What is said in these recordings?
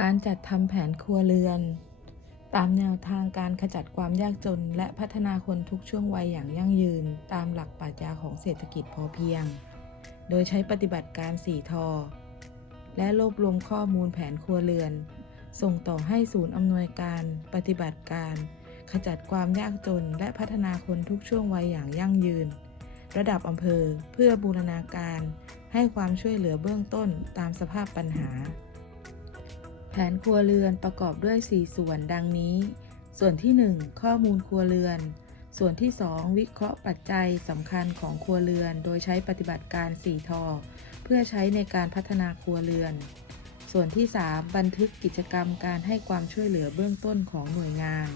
การจัดทำแผนครัวเรือน ตามแนวทางการขจัดความยากจน และพัฒนาคนทุกช่วงวัยอย่างยั่งยืน ตามหลักปรัชญาของเศรษฐกิจพอเพียง โดยใช้ปฏิบัติการ4ทอ และรวบรวมข้อมูลแผนครัวเรือน ส่งต่อให้ศูนย์อำนวยการ ปฏิบัติการ ขจัดความยากจน และพัฒนาคนทุกช่วงวัยอย่างยั่งยืน ระดับอำเภอเพื่อบูรณาการ ให้ความช่วยเหลือเบื้องต้นตามสภาพปัญหา แผนครัวเรือนประกอบด้วย 4 ส่วนดังนี้ ส่วนที่ 1 ข้อมูลครัวเรือน ส่วนที่ 2 วิเคราะห์ปัจจัยสำคัญของครัวเรือน โดยใช้ปฏิบัติการ 4 ทอ เพื่อใช้ในการพัฒนาครัวเรือน ส่วนที่ 3 บันทึกกิจกรรมการให้ความช่วยเหลือเบื้องต้นของหน่วยงาน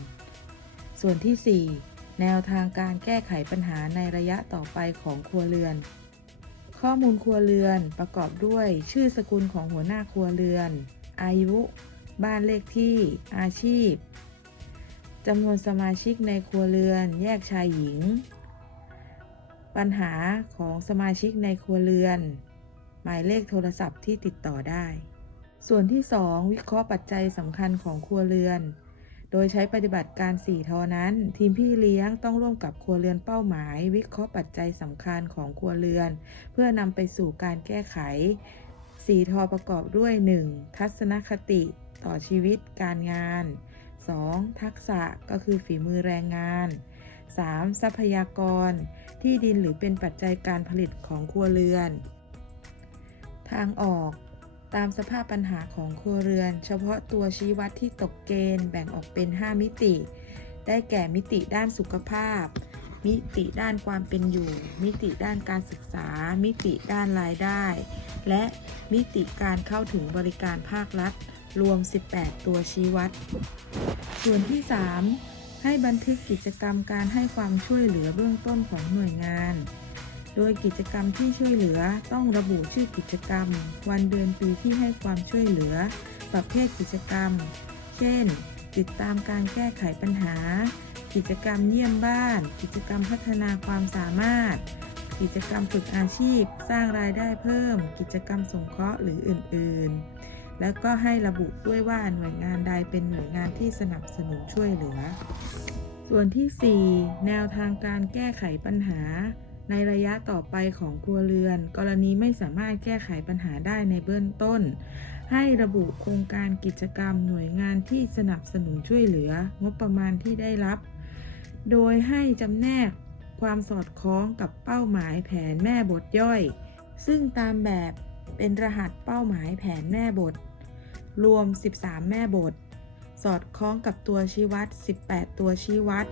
ส่วนที่ 4 แนวทางการแก้ไขปัญหาในระยะต่อไปของครัวเรือน ข้อมูลครัวเรือนประกอบด้วย ชื่อสกุลของหัวหน้าครัวเรือน อายุ บ้านเลขที่ อาชีพจำนวนสมาชิกในครัวเรือน แยกชายหญิง ปัญหาของสมาชิกในครัวเรือน หมายเลขโทรศัพท์ที่ติดต่อได้ ส่วนที่ 2 วิเคราะห์ปัจจัยสำคัญของครัวเรือน โดยใช้ปฏิบัติการ 4 ทอนั้น ทีมพี่เลี้ยงต้องร่วมกับครัวเรือนเป้าหมาย วิเคราะห์ปัจจัยสำคัญของครัวเรือน เพื่อนำไปสู่การแก้ไข 4ทอประกอบด้วย 1. ทัศนคติต่อชีวิตการงาน 2. ทักษะก็คือฝีมือแรงงาน 3. ทรัพยากร ที่ดินหรือเป็นปัจจัยการผลิตของครัวเรือน ทางออก ตามสภาพปัญหาของครัวเรือน เฉพาะตัวชี้วัดที่ตกเกณฑ์แบ่งออกเป็น 5 มิติ ได้แก่มิติด้านสุขภาพ มิติด้านความเป็นอยู่ มิติด้านการศึกษา มิติด้านรายได้ และมิติการเข้าถึงบริการภาครัฐ รวม 18 ตัวชี้วัด ส่วนที่ 3 ให้บันทึกกิจกรรมการให้ความช่วยเหลือเบื้องต้นของหน่วยงาน โดยกิจกรรมที่ช่วยเหลือต้องระบุชื่อกิจกรรม วันเดือนปีที่ให้ความช่วยเหลือ ประเภทกิจกรรม เช่น ติดตามการแก้ไขปัญหา กิจกรรมเยี่ยมบ้าน กิจกรรมพัฒนาความสามารถ กิจกรรมฝึกอาชีพ สร้างรายได้เพิ่ม กิจกรรมสงเคราะห์หรืออื่น ๆ แล้วก็ให้ระบุด้วยว่าหน่วยงานใดเป็นหน่วยงานที่สนับสนุนช่วยเหลือ ส่วนที่ 4 แนวทางการแก้ไขปัญหา ในระยะต่อไปของครัวเรือน กรณีไม่สามารถแก้ไขปัญหาได้ในเบื้องต้นให้ระบุโครงการกิจกรรมหน่วยงานที่สนับสนุนช่วยเหลือ งบประมาณที่ได้รับ โดยให้จำแนกความสอดคล้องกับเป้าหมายแผนแม่บทย่อย ซึ่งตามแบบเป็นรหัสเป้าหมายแผนแม่บท รวม 13 แม่บท สอดคล้องกับตัวชี้วัด 18 ตัวชี้วัด